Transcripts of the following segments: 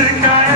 sick I am.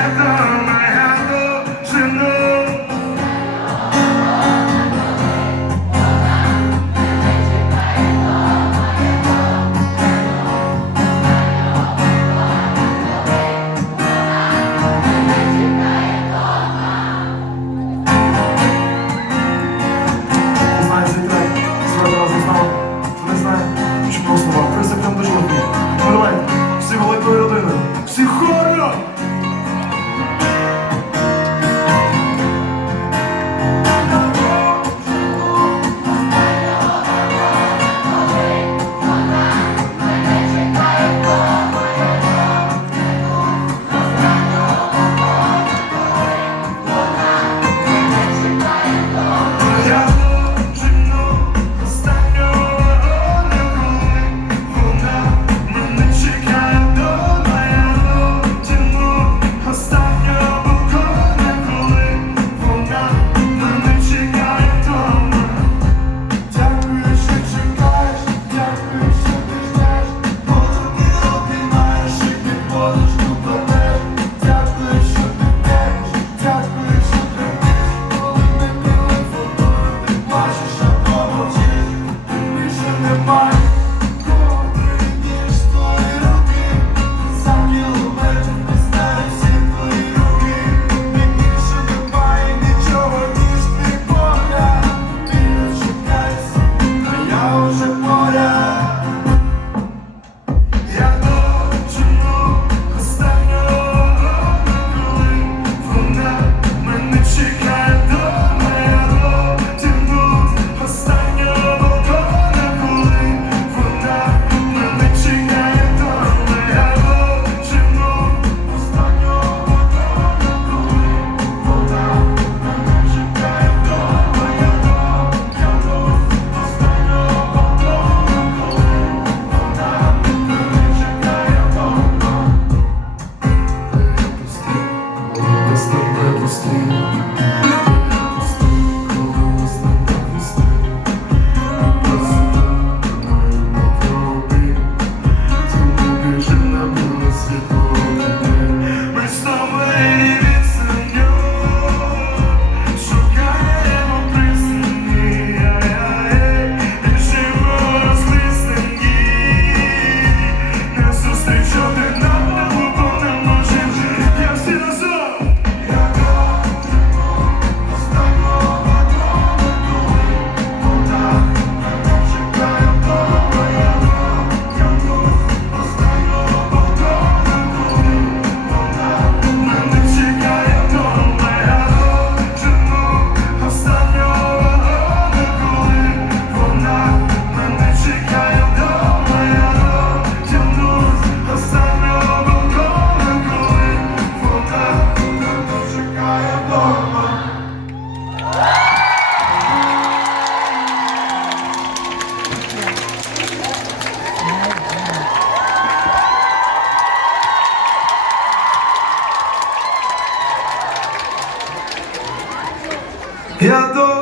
Я до